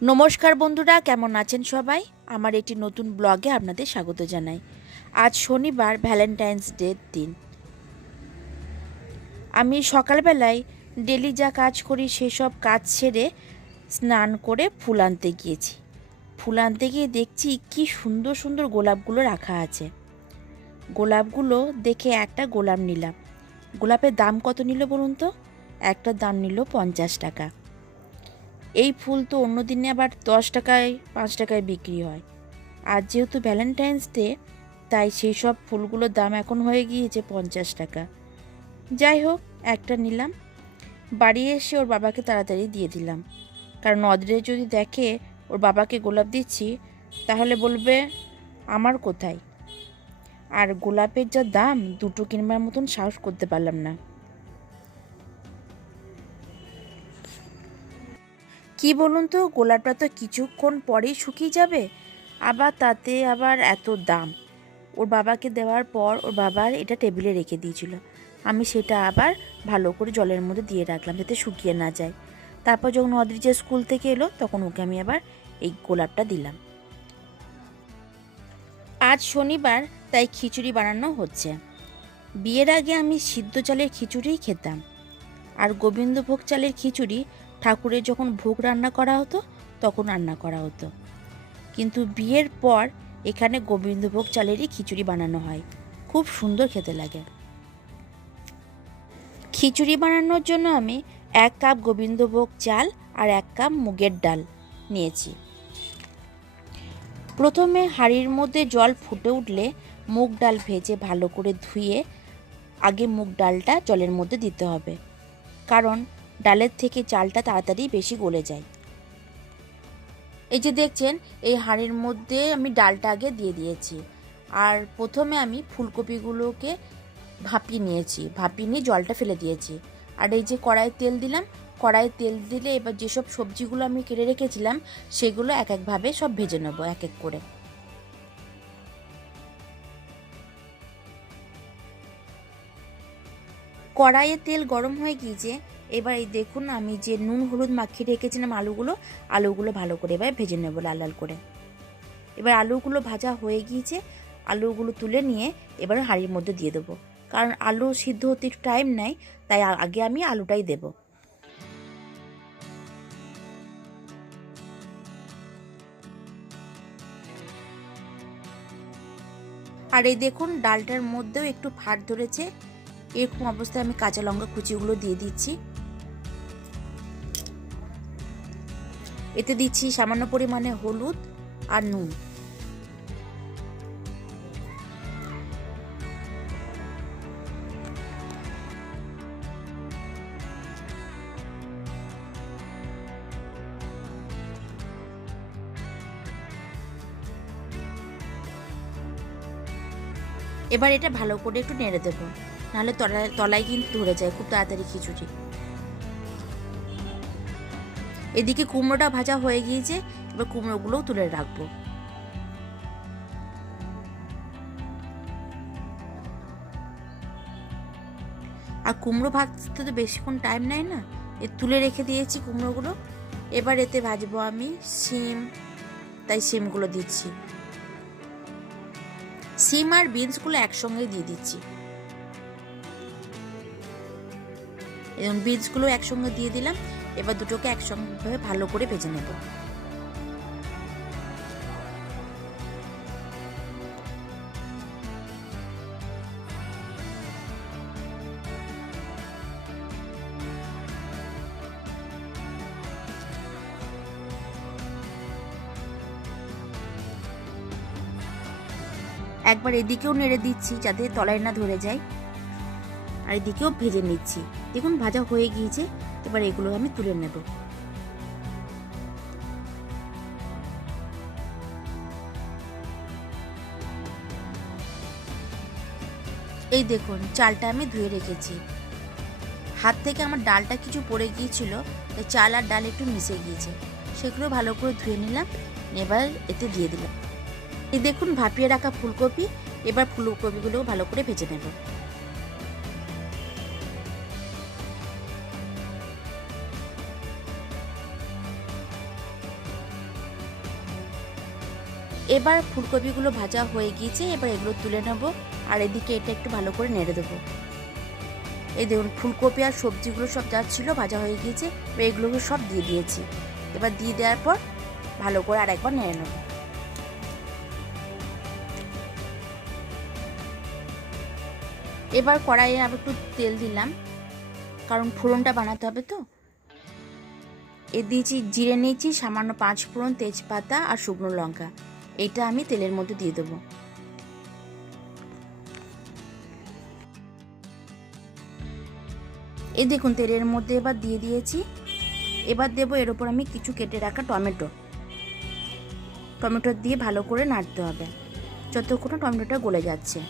নমস্কার বন্ধুরা, কেমন আছেন সবাই? আমার একটি নতুন ব্লগে আপনাদের স্বাগত জানাই। আজ শনিবার, ভ্যালেন্টাইন্স ডের দিন। আমি সকালবেলায় ডেলি যা কাজ করি সেসব কাজ সেরে স্নান করে ফুল আনতে গিয়েছি। ফুল আনতে গিয়ে দেখছি কি সুন্দর সুন্দর গোলাপগুলো রাখা আছে। গোলাপগুলো দেখে একটা গোলাপ নিলাম। গোলাপের দাম কত নিল বলুন তো? একটার দাম নিল 50 টাকা। এই ফুল তো অন্য দিনে আবার 10 টাকায় 5 টাকায় বিক্রি হয়। আর যেহেতু ভ্যালেন্টাইন্স ডে, তাই সেই সব ফুলগুলোর দাম এখন হয়ে গিয়েছে 50 টাকা। যাই হোক, একটা নিলাম। বাড়ি এসে ওর বাবাকে তাড়াতাড়ি দিয়ে দিলাম, কারণ অদ্রে যদি দেখে ওর বাবাকে গোলাপ দিচ্ছি তাহলে বলবে আমার কোথায়। আর গোলাপের যা দাম, দুটো কিনবার মতন সাহস করতে পারলাম না। কি বলুন তো, গোলাপটা তো কিছুক্ষণ পরেই শুকিয়ে যাবে, আবার তাতে আবার এত দাম। ওর বাবাকে দেওয়ার পর ওর বাবার এটা টেবিলে রেখে দিয়েছিল। আমি সেটা আবার ভালো করে জলের মধ্যে দিয়ে রাখলাম যাতে শুকিয়ে না যায়। তারপর যখন অদ্রিজা স্কুল থেকে এলো তখন ওকে আমি আবার এই গোলাপটা দিলাম। আজ শনিবার, তাই খিচুড়ি বানানো হচ্ছে। বিয়ের আগে আমি সিদ্ধ চালের খিচুড়িই খেতাম, আর গোবিন্দভোগ চালের খিচুড়ি ঠাকুরের যখন ভোগ রান্না করা হতো তখন রান্না করা হতো। কিন্তু বিয়ের পর এখানে গোবিন্দভোগ চালেরই খিচুড়ি বানানো হয়, খুব সুন্দর খেতে লাগে। খিচুড়ি বানানোর জন্য আমি 1 কাপ গোবিন্দভোগ চাল আর 1 কাপ মুগের ডাল নিয়েছি। প্রথমে হাঁড়ির মধ্যে জল ফুটে উঠলে মুগ ডাল ভেজে ভালো করে ধুয়ে আগে মুগ ডালটা জলের মধ্যে দিতে হবে, কারণ ডালের থেকে চালটা তাড়াতাড়ি বেশি গলে যায়। এই যে দেখছেন, এই হাঁড়ির মধ্যে আমি ডালটা আগে দিয়ে দিয়েছি। আর প্রথমে আমি ফুলকপিগুলোকে ভাপিয়ে নিয়েছি, ভাপিয়ে নিয়ে জলটা ফেলে দিয়েছি। আর এই যে কড়াইয়ে তেল দিলাম, কড়াইয়ে তেল দিলে এবার যেসব সবজিগুলো আমি কেটে রেখেছিলাম সেগুলো এক একভাবে সব ভেজে নেবো এক এক করে। কড়াইয়ে তেল গরম হয়ে গিয়েছে। এবার এই দেখুন, আমি যে নুন হলুদ মাখিয়ে রেখেছিলাম আলুগুলো ভালো করে এবার ভেজে নেবো লাল লাল করে। এবার আলুগুলো ভাজা হয়ে গিয়েছে, আলুগুলো তুলে নিয়ে এবার হাঁড়ির মধ্যে দিয়ে দেবো, কারণ আলু সিদ্ধ হতে একটু টাইম নেয়, তাই আগে আমি আলুটাই দেব। আর এই দেখুন, ডালটার মধ্যেও একটু ফাট ধরেছে। এরকম অবস্থায় আমি কাঁচা লঙ্কা কুচিগুলো দিয়ে দিচ্ছি। এতে দিচ্ছি সামান্য পরিমাণে হলুদ আর নুন। এবার এটা ভালো করে একটু নেড়ে দেবো, নাহলে তলায় কিন্তু ধরে যায় খুব তাড়াতাড়ি খিচুড়ি। এদিকে কুমড়োটা ভাজা হয়ে গিয়েছে, এবার কুমড়োগুলোও তুলে রাখবো। আর কুমড়ো ভাজতে তো বেশিক্ষণ টাইম নেয় না, তুলে রেখে দিয়েছি কুমড়োগুলো। এবার এতে ভাজবো আমি শিম, তাই শিমগুলো দিচ্ছি। শিম আর বিনসগুলো একসঙ্গে দিয়ে দিচ্ছি। এবং বিনসগুলো একসঙ্গে দিয়ে দিলাম। এবার দুটোকে একসঙ্গে ভালো করে ভেজে নেব। একবার এদিকেও নেড়ে দিচ্ছি যাতে তলায় না ধরে যায়, আর এদিকেও ভেজে নিচ্ছি। দেখুন ভাজা হয়ে গিয়েছে, এবার এগুলো আমি তুলে নেব। এই দেখুন, চালটা আমি ধুয়ে রেখেছি। হাত থেকে আমার ডালটা কিছু পড়ে গিয়েছিল, তাই চাল আর ডাল একটু মিশে গিয়েছে। সেগুলো ভালো করে ধুয়ে নিলাম, এবার এতে দিয়ে দিলাম। এই দেখুন ভাপিয়ে রাখা ফুলকপি, এবার ফুলকপিগুলোও ভালো করে ভেজে নেব। এবার ফুলকপিগুলো ভাজা হয়ে গিয়েছে, এবার এগুলো তুলে নেব। আর এদিকে এটা একটু ভালো করে নেড়ে দেবো। এই দেখুন ফুলকপি আর সবজিগুলো সব যা ছিল ভাজা হয়ে গিয়েছে, এবার এগুলোকে সব দিয়ে দিয়েছি। এবার দিয়ে দেওয়ার পর ভালো করে আর একবার নেড়ে নেব। এবার কড়াইয়ে আবার একটু তেল দিলাম, কারণ ফোড়নটা বানাতে হবে তো। এ দিয়েছি জিরে, নিয়েছি সামান্য 5 ফোড়ন, তেজপাতা আর শুকনো লঙ্কা। এটা আমি তেলের মধ্যে দিয়ে দেবো। এই দেখুন তেলের মধ্যে এবার দিয়ে দিয়েছি। এবার দেবো এর ওপর আমি কিছু কেটে রাখা টমেটো দিয়ে ভালো করে নাড়তে হবে যতক্ষণ টমেটোটা গলে যাচ্ছে।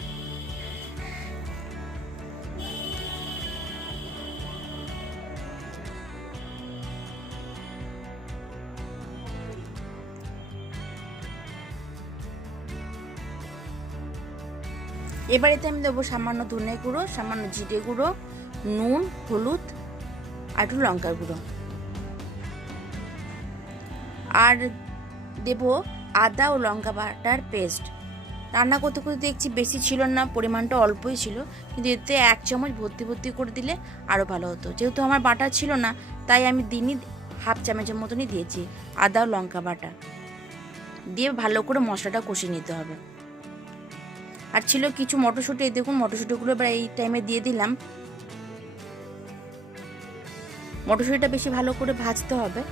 এবার এতে আমি দেবো সামান্য ধনে গুঁড়ো, সামান্য জিরে গুঁড়ো, নুন, হলুদ আর একটু লঙ্কার গুঁড়ো। আর দেবো আদা ও লঙ্কা বাটার পেস্ট। রান্না করতে করতে দেখছি বেশি ছিল না, পরিমাণটা অল্পই ছিল, কিন্তু এতে 1 চামচ ভর্তি করে দিলে আরও ভালো হতো। যেহেতু আমার বাটা ছিল না, তাই আমি দিনই 1/2 চামচের মতনই দিয়েছি আদা ও লঙ্কা বাটা দিয়ে ভালো করে মশলাটা কষিয়ে নিতে হবে। আর ছিল কিছু মটরশুঁটি, দেখুন মটরশুঁটিগুলো এবার এই টাইমে দিয়ে দিলাম। মটরশুঁটিটা বেশি ভালো করে ভাজতে হবে।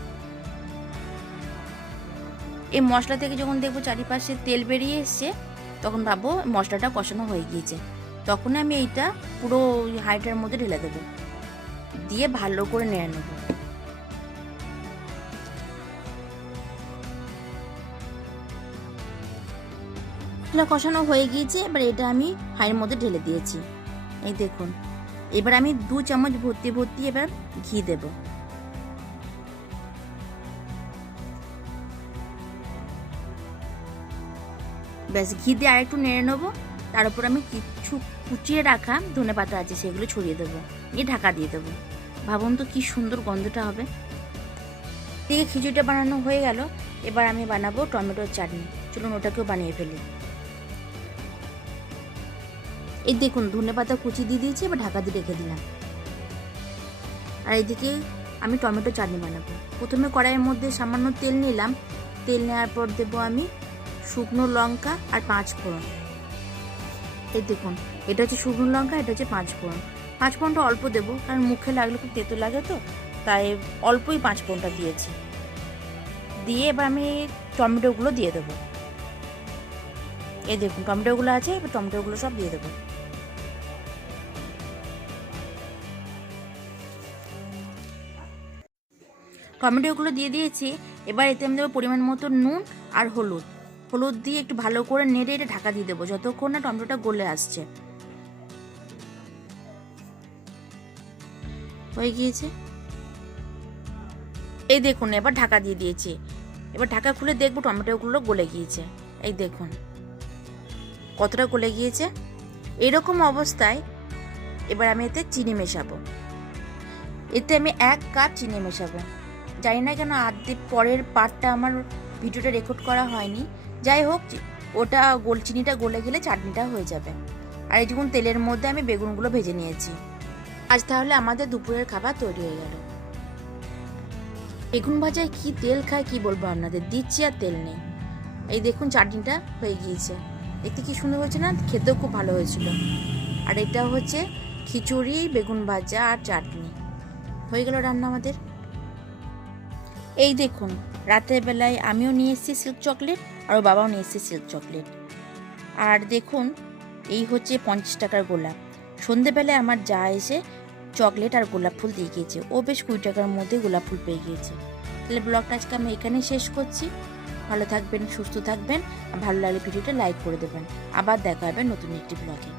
এই মশলা থেকে যখন দেখবো চারিপাশে তেল বেরিয়ে এসছে, তখন ভাববো মশলাটা কষানো হয়ে গিয়েছে। তখন আমি এইটা পুরো হাঁড়িটার মধ্যে ঢেলে দেবো, দিয়ে ভালো করে নেড়ে নেবো। মশলা কষানো হয়ে গিয়েছে, এবার এটা আমি হাঁড়ির মধ্যে ঢেলে দিয়েছি। এই দেখুন এবার আমি 2 চামচ ভর্তি এবার ঘি দেব। ব্যাস ঘি দিয়ে আর একটু নেড়ে নেবো। তার উপর আমি কিছু কুচিয়ে রাখা ধনেপাতা আছে সেগুলো ছড়িয়ে দেবো, দিয়ে ঢাকা দিয়ে দেবো। ভাবুন তো কি সুন্দর গন্ধটা হবে। দিয়ে খিচুড়িটা বানানো হয়ে গেল। এবার আমি বানাবো টমেটোর চাটনি। চলুন ওটাকেও বানিয়ে ফেলি। এই দেখুন ধনেপাতা কুচি দিয়ে দিয়েছি, এবার ঢাকা দিয়ে রেখে দিলাম। আর এইদিকে আমি টমেটো চাটনি বানাবো। প্রথমে কড়াইয়ের মধ্যে সামান্য তেল নিলাম। তেল নেওয়ার পর দেবো আমি শুকনো লঙ্কা আর 5 ফোড়ন। এই দেখুন এটা হচ্ছে শুকনো লঙ্কা, এটা হচ্ছে 5 ফোড়ন। 5 ফোড়নটা অল্প দেবো, কারণ মুখে লাগলে খুব তেতো লাগে তো, তাই অল্পই 5 ফোড়নটা দিয়েছি। দিয়ে এবার আমি টমেটোগুলো দিয়ে দেবো। এই দেখুন টমেটোগুলো আছে, এবার টমেটোগুলো সব দিয়ে দেবো। টমেটোগুলো দিয়ে দিয়েছি। এবার এতে আমি দেবো পরিমাণ মতো নুন আর হলুদ দিয়ে একটু ভালো করে নেড়ে এটা ঢাকা দিয়ে দেবো যতক্ষণ না টমেটোটা গলে আসছে। হয়ে গিয়েছে। এই দেখুন এবার ঢাকা দিয়ে দিয়েছি। এবার ঢাকা খুলে দেখবো টমেটোগুলো গলে গিয়েছে। এই দেখুন কতটা গলে গিয়েছে। এরকম অবস্থায় এবার আমি এতে চিনি মেশাবো। এতে আমি 1 কাপ চিনি মেশাবো। জানি না কেন পরের পার্টটা আমার ভিডিওটা রেকর্ড করা হয়নি। যাই হোক ওটা চিনিটা গলে গেলে চাটনিটা হয়ে যাবে। আর এই যখন তেলের মধ্যে আমি বেগুনগুলো ভেজে নিয়েছি। আজ তাহলে আমাদের দুপুরের খাবার তৈরি হয়ে গেল। বেগুন ভাজায় কি তেল খায় কি বলবো আপনাদের, দিচ্ছি আর তেল নেই। এই দেখুন চাটনিটা হয়ে গিয়েছে। দেখতে কি সুন্দর হয়েছে না, খেতেও খুব ভালো হয়েছিল। আর এটা হচ্ছে খিচুড়ি, বেগুন ভাজা আর চাটনি। হয়ে গেল রান্না আমাদের। এই দেখুন রাতের বেলায় আমিও নিয়ে এসেছি সিল্ক চকলেট, আর ওর বাবাও নিয়ে এসেছে সিল্ক চকলেট। আর দেখুন এই হচ্ছে 50 টাকার গোলাপ। সন্ধেবেলায় আমার যা এসে চকলেট আর গোলাপ ফুল দিয়ে গিয়েছে। ও বেশ 20 টাকার মধ্যে গোলাপ ফুল পেয়ে গিয়েছে। তাহলে ব্লগটা আজকে আমি এখানেই শেষ করছি। ভালো থাকবেন, সুস্থ থাকবেন। আর ভালো লাগলে ভিডিওটা লাইক করে দেবেন। আবার দেখা হবে নতুন একটি ব্লগে।